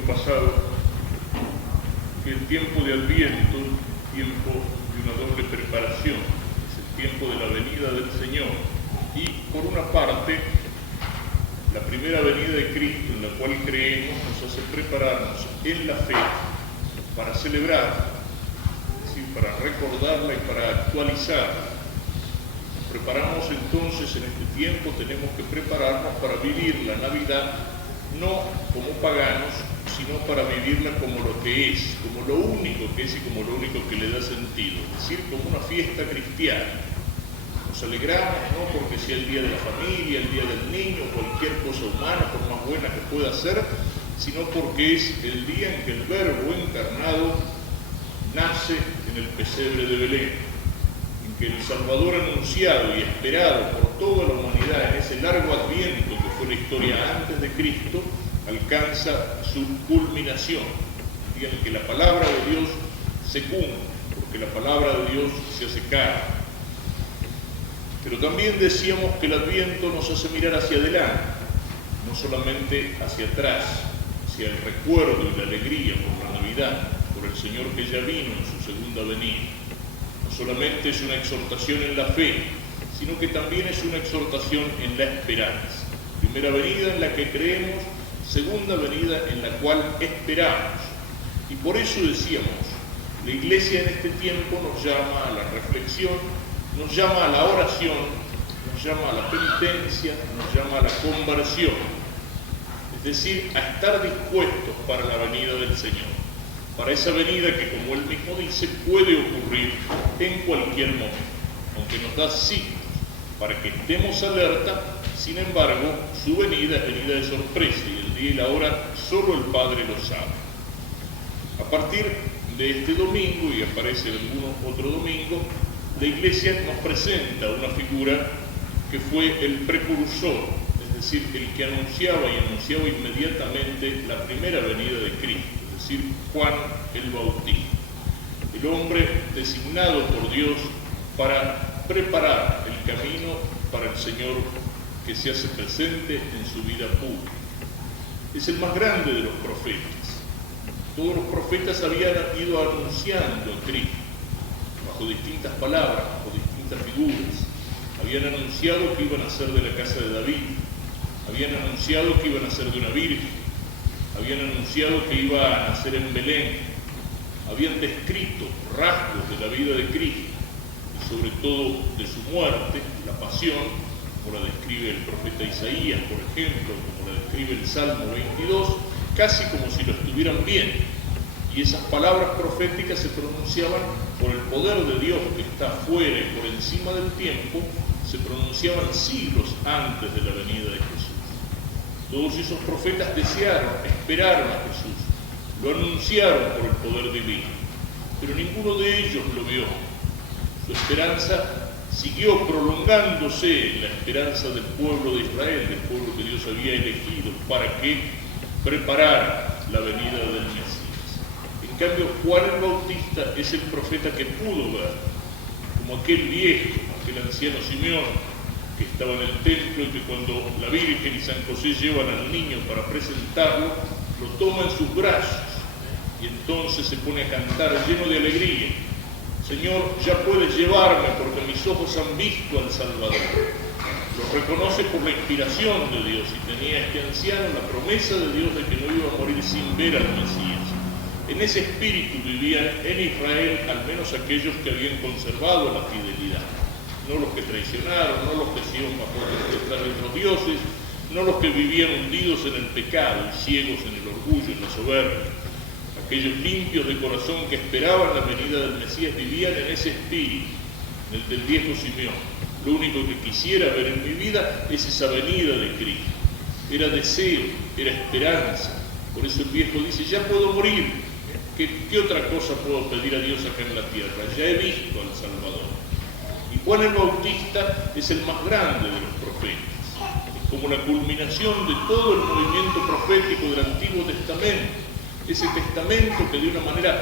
domingo pasado que el tiempo de Adviento, tiempo de una doble preparación, es el tiempo de la venida del Señor. Y por una parte, la primera venida de Cristo, en la cual creemos, nos hace prepararnos en la fe para celebrar, es decir, para recordarla y para actualizarla. Nos preparamos entonces en este tiempo, tenemos que prepararnos para vivir la Navidad no como paganos, sino para vivirla como lo que es, como lo único que es y como lo único que le da sentido, es decir, como una fiesta cristiana. Nos alegramos no porque sea el día de la familia, el día del niño, cualquier cosa humana, por más buena que pueda ser, sino porque es el día en que el Verbo encarnado nace en el pesebre de Belén, en que el Salvador anunciado y esperado por toda la humanidad en ese largo adviento que fue la historia antes de Cristo, alcanza su culminación, el día en que la palabra de Dios se cumple, porque la palabra de Dios se hace carne. Pero también decíamos que el Adviento nos hace mirar hacia adelante, no solamente hacia atrás, hacia el recuerdo y la alegría por la Navidad, por el Señor que ya vino en su segunda venida. No solamente es una exhortación en la fe, sino que también es una exhortación en la esperanza. Primera venida en la que creemos, segunda venida en la cual esperamos. Y por eso decíamos, la Iglesia en este tiempo nos llama a la reflexión, nos llama a la oración, nos llama a la penitencia, nos llama a la conversión, es decir, a estar dispuestos para la venida del Señor, para esa venida que, como Él mismo dice, puede ocurrir en cualquier momento, aunque nos da signos para que estemos alerta. Sin embargo, su venida es venida de sorpresa y el día y la hora solo el Padre lo sabe. A partir de este domingo, y aparece algún otro domingo, la Iglesia nos presenta una figura que fue el precursor, es decir, el que anunciaba inmediatamente la primera venida de Cristo, es decir, Juan el Bautista, el hombre designado por Dios para preparar el camino para el Señor que se hace presente en su vida pública. Es el más grande de los profetas. Todos los profetas habían ido anunciando a Cristo, bajo distintas palabras, bajo distintas figuras. Habían anunciado que iban a ser de la casa de David, habían anunciado que iban a ser de una virgen, habían anunciado que iba a nacer en Belén, habían descrito rasgos de la vida de Cristo, y sobre todo de su muerte, la pasión, como la describe el profeta Isaías, por ejemplo, como la describe el Salmo 22, casi como si lo estuvieran viendo. Y esas palabras proféticas se pronunciaban por el poder de Dios que está fuera y por encima del tiempo, se pronunciaban siglos antes de la venida de Jesús. Todos esos profetas desearon, esperaron a Jesús, lo anunciaron por el poder divino, pero ninguno de ellos lo vio. Su esperanza siguió prolongándose, la esperanza del pueblo de Israel, del pueblo que Dios había elegido para que preparara la venida del Mesías. En cambio, Juan el Bautista es el profeta que pudo ver, como aquel viejo, aquel anciano Simeón, que estaba en el templo y que cuando la Virgen y San José llevan al niño para presentarlo, lo toma en sus brazos y entonces se pone a cantar lleno de alegría: Señor, ya puedes llevarme porque mis ojos han visto al Salvador. Lo reconoce por la inspiración de Dios y tenía este anciano la promesa de Dios de que no iba a morir sin ver al Mesías. En ese espíritu vivían en Israel al menos aquellos que habían conservado la fidelidad. No los que traicionaron, no los que se iban bajo de otros dioses, no los que vivían hundidos en el pecado y ciegos en el orgullo, en la soberbia. Aquellos limpios de corazón que esperaban la venida del Mesías vivían en ese espíritu, en el del viejo Simeón. Lo único que quisiera ver en mi vida es esa venida de Cristo. Era deseo, era esperanza. Por eso el viejo dice: ya puedo morir. ¿Qué otra cosa puedo pedir a Dios acá en la tierra? Ya he visto al Salvador. Y Juan el Bautista es el más grande de los profetas. Es como la culminación de todo el movimiento profético del Antiguo Testamento. Ese testamento que de una manera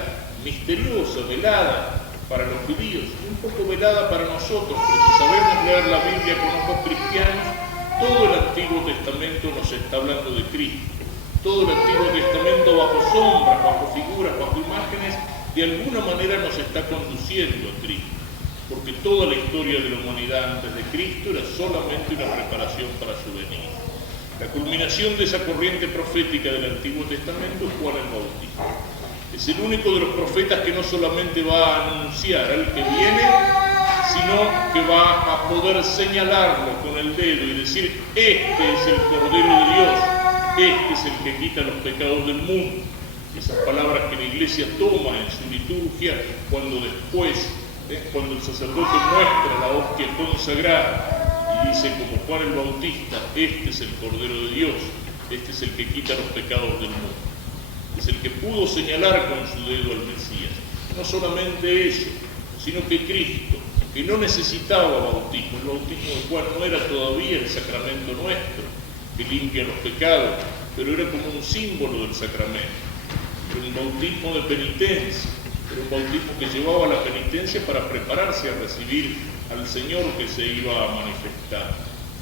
misteriosa, velada para los judíos, un poco velada para nosotros, pero si sabemos leer la Biblia con ojos cristianos, todo el Antiguo Testamento nos está hablando de Cristo. Todo el Antiguo Testamento bajo sombras, bajo figuras, bajo imágenes, de alguna manera nos está conduciendo a Cristo, porque toda la historia de la humanidad antes de Cristo era solamente una preparación para su venida. La culminación de esa corriente profética del Antiguo Testamento es Juan el Bautista. Es el único de los profetas que no solamente va a anunciar al que viene, sino que va a poder señalarlo con el dedo y decir: este es el Cordero de Dios, este es el que quita los pecados del mundo. Esas palabras que la Iglesia toma en su liturgia cuando después, cuando el sacerdote muestra la hostia consagrada y dice como Juan el Bautista: este es el Cordero de Dios, este es el que quita los pecados del mundo. Es el que pudo señalar con su dedo al Mesías. No solamente eso, sino que Cristo, que no necesitaba bautismo, el bautismo de Juan no era todavía el sacramento nuestro, que limpia los pecados, pero era como un símbolo del sacramento. Era un bautismo de penitencia, era un bautismo que llevaba la penitencia para prepararse a recibir al Señor que se iba a manifestar.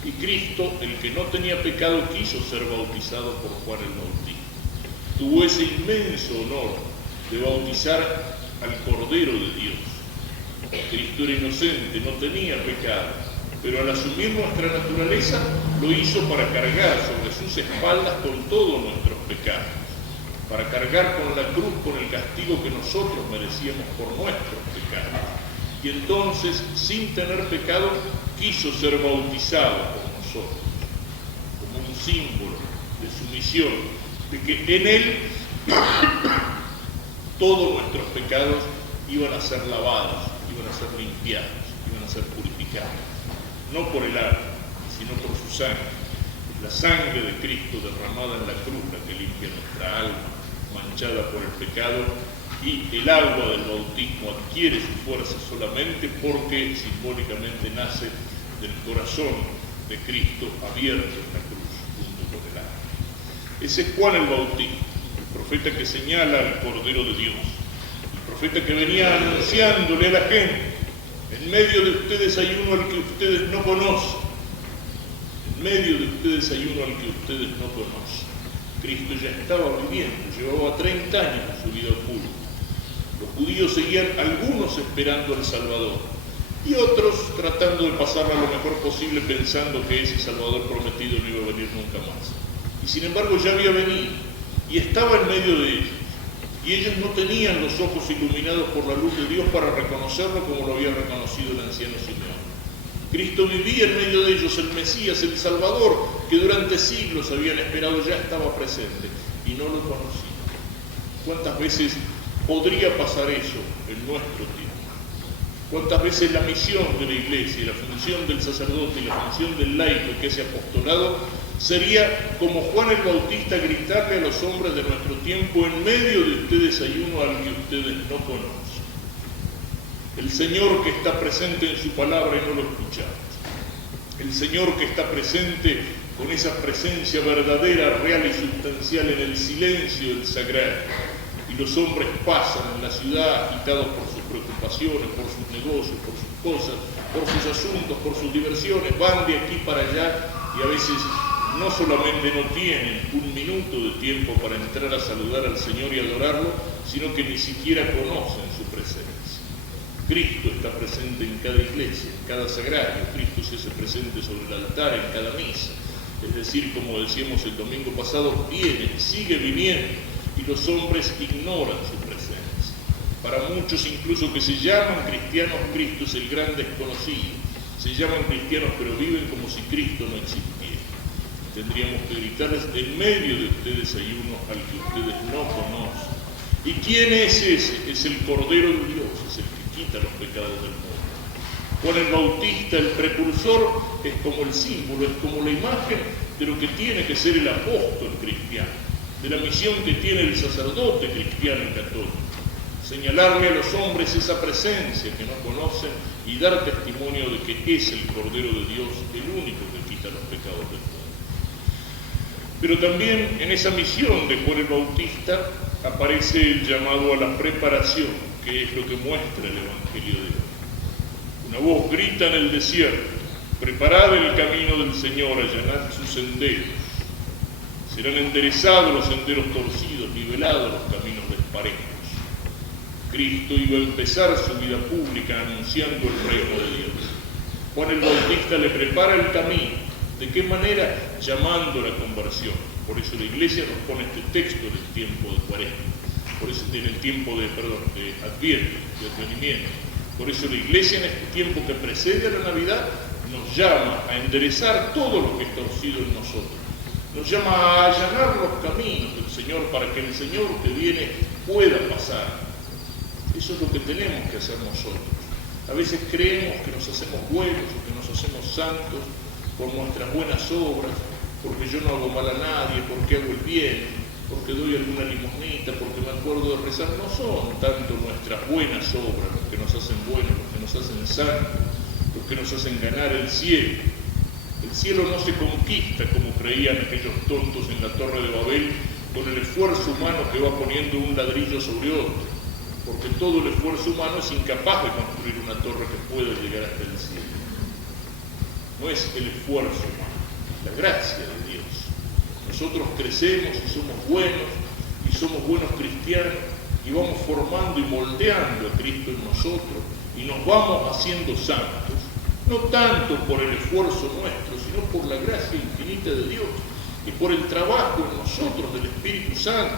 Y Cristo, el que no tenía pecado, quiso ser bautizado por Juan el Bautista. Tuvo ese inmenso honor de bautizar al Cordero de Dios. Cristo era inocente, no tenía pecado, pero al asumir nuestra naturaleza lo hizo para cargar sobre sus espaldas con todos nuestros pecados, para cargar con la cruz, con el castigo que nosotros merecíamos por nuestros pecados. Y entonces, sin tener pecado, quiso ser bautizado por nosotros, como un símbolo de sumisión, de que en Él todos nuestros pecados iban a ser lavados, iban a ser limpiados, iban a ser purificados, no por el agua, sino por su sangre. Es la sangre de Cristo derramada en la cruz la que limpia nuestra alma, manchada por el pecado, y el agua del bautismo adquiere su fuerza solamente porque simbólicamente nace del corazón de Cristo abierto en la cruz junto con el agua. Ese es Juan el Bautista, el profeta que señala al Cordero de Dios, el profeta que venía anunciándole a la gente: en medio de ustedes hay uno al que ustedes no conocen, en medio de ustedes hay uno al que ustedes no conocen. Cristo ya estaba viviendo, llevaba 30 años en su vida pública. Los judíos seguían, algunos esperando al Salvador y otros tratando de pasarla lo mejor posible, pensando que ese Salvador prometido no iba a venir nunca más. Y sin embargo ya había venido y estaba en medio de ellos, y ellos no tenían los ojos iluminados por la luz de Dios para reconocerlo como lo había reconocido el anciano Simeón. Cristo vivía en medio de ellos, el Mesías, el Salvador, que durante siglos habían esperado, ya estaba presente y no lo conocían. ¿Cuántas veces podría pasar eso en nuestro tiempo? ¿Cuántas veces la misión de la Iglesia y la función del sacerdote y la función del laico, que ese apostolado, sería como Juan el Bautista gritarle a los hombres de nuestro tiempo: en medio de ustedes hay uno al que ustedes no conocen? El Señor que está presente en su palabra y no lo escuchamos. El Señor que está presente con esa presencia verdadera, real y sustancial en el silencio del sagrario. Y los hombres pasan en la ciudad agitados por sus preocupaciones, por sus negocios, por sus cosas, por sus asuntos, por sus diversiones, van de aquí para allá y a veces no solamente no tienen un minuto de tiempo para entrar a saludar al Señor y adorarlo, sino que ni siquiera conocen su presencia. Cristo está presente en cada iglesia, en cada sagrario. Cristo se hace presente sobre el altar, en cada misa. Es decir, como decíamos el domingo pasado, viene, sigue viniendo, y los hombres ignoran su presencia. Para muchos, incluso que se llaman cristianos, Cristo es el gran desconocido. Se llaman cristianos, pero viven como si Cristo no existiera. Tendríamos que gritarles: en medio de ustedes hay uno al que ustedes no conocen. ¿Y quién es ese? Es el Cordero de Dios, es el que quita los pecados del mundo. Juan el Bautista, el precursor, es como el símbolo, es como la imagen de lo que tiene que ser el apóstol cristiano, de la misión que tiene el sacerdote cristiano y católico: señalarle a los hombres esa presencia que no conocen y dar testimonio de que es el Cordero de Dios, el único que quita los pecados del mundo. Pero también en esa misión de Juan el Bautista aparece el llamado a la preparación, que es lo que muestra el Evangelio de hoy. Una voz grita en el desierto: preparad el camino del Señor, allanad sus senderos. Serán enderezados los senderos torcidos, nivelados los caminos desparejos. Cristo iba a empezar su vida pública anunciando el reino de Dios. Juan el Bautista le prepara el camino. ¿De qué manera? Llamando a la conversión. Por eso la Iglesia nos pone este texto del tiempo de Cuaresma. Por eso tiene el tiempo de Adviento, de advenimiento. Por eso la Iglesia en este tiempo que precede a la Navidad nos llama a enderezar todo lo que es torcido en nosotros. Nos llama a allanar los caminos del Señor para que el Señor que viene pueda pasar. Eso es lo que tenemos que hacer nosotros. A veces creemos que nos hacemos buenos o que nos hacemos santos por nuestras buenas obras, porque yo no hago mal a nadie, porque hago el bien, porque doy alguna limosnita, porque me acuerdo de rezar. No son tanto nuestras buenas obras los que nos hacen buenos, los que nos hacen santos, los que nos hacen ganar el cielo. El cielo no se conquista, como creían aquellos tontos en la Torre de Babel, con el esfuerzo humano que va poniendo un ladrillo sobre otro, porque todo el esfuerzo humano es incapaz de construir una torre que pueda llegar hasta el cielo. No es el esfuerzo humano, es la gracia de Dios. Nosotros crecemos y somos buenos cristianos, y vamos formando y moldeando a Cristo en nosotros, y nos vamos haciendo santos, no tanto por el esfuerzo nuestro, sino por la gracia infinita de Dios y por el trabajo en nosotros del Espíritu Santo.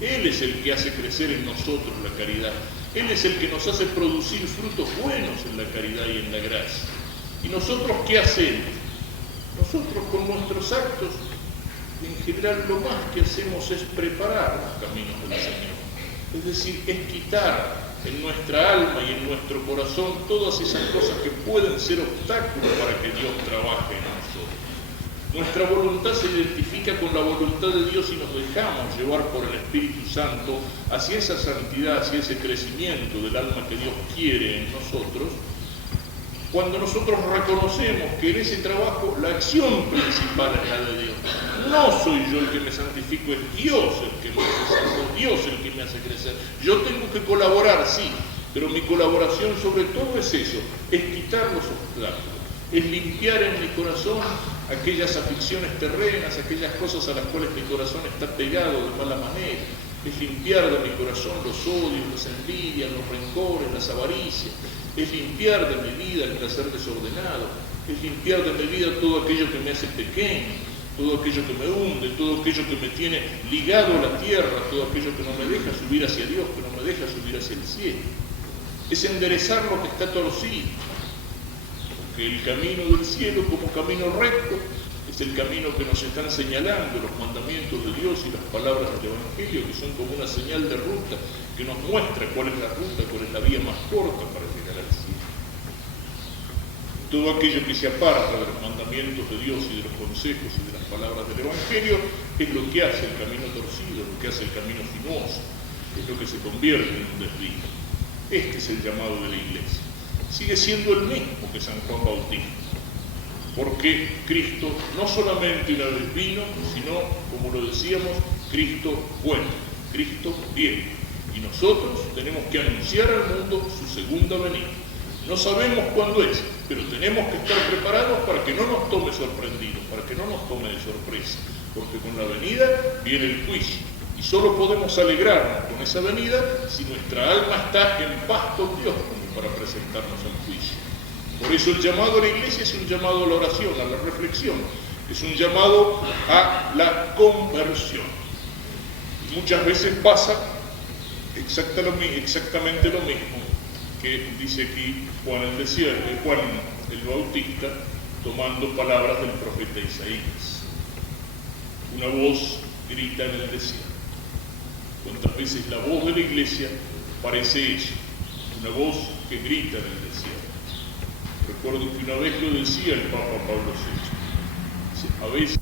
Él es el que hace crecer en nosotros la caridad. Él es el que nos hace producir frutos buenos en la caridad y en la gracia. ¿Y nosotros qué hacemos? Nosotros con nuestros actos, en general lo más que hacemos es preparar los caminos del Señor. Es decir, es quitar en nuestra alma y en nuestro corazón todas esas cosas que pueden ser obstáculos para que Dios trabaje en nosotros. Nuestra voluntad se identifica con la voluntad de Dios y nos dejamos llevar por el Espíritu Santo hacia esa santidad, hacia ese crecimiento del alma que Dios quiere en nosotros. Cuando nosotros reconocemos que en ese trabajo la acción principal es la de Dios. No soy yo el que me santifico, es Dios el que me hace santo, es Dios el que me hace crecer. Yo tengo que colaborar, sí, pero mi colaboración sobre todo es eso, es quitar los obstáculos, es limpiar en mi corazón aquellas aficiones terrenas, aquellas cosas a las cuales mi corazón está pegado de mala manera, es limpiar de mi corazón los odios, las envidias, los rencores, las avaricias, es limpiar de mi vida el placer desordenado, es limpiar de mi vida todo aquello que me hace pequeño, todo aquello que me hunde, todo aquello que me tiene ligado a la tierra, todo aquello que no me deja subir hacia Dios, que no me deja subir hacia el cielo. Es enderezar lo que está torcido, porque el camino del cielo como camino recto es el camino que nos están señalando los mandamientos de Dios y las palabras del Evangelio, que son como una señal de ruta que nos muestra cuál es la ruta, cuál es la vía más corta para llegar al cielo. Todo aquello que se aparta de los mandamientos de Dios y de los consejos y de las palabras del Evangelio es lo que hace el camino torcido, lo que hace el camino sinuoso, es lo que se convierte en un desvío. Este es el llamado de la Iglesia. Sigue siendo el mismo que San Juan Bautista, porque Cristo no solamente una vez vino, sino, como lo decíamos, Cristo bueno, Cristo bien. Y nosotros tenemos que anunciar al mundo su segunda venida. No sabemos cuándo es, pero tenemos que estar preparados para que no nos tome sorprendidos, para que no nos tome de sorpresa, porque con la venida viene el juicio, y solo podemos alegrarnos con esa venida si nuestra alma está en paz con Dios como para presentarnos al juicio. Por eso el llamado a la Iglesia es un llamado a la oración, a la reflexión, es un llamado a la conversión. Y muchas veces pasa exactamente lo mismo que dice aquí Juan el Bautista, tomando palabras del profeta Isaías. Una voz grita en el desierto. ¿Cuántas veces la voz de la Iglesia parece eso? Una voz que grita en el desierto. Recuerdo que una vez lo decía el Papa Pablo VI. A veces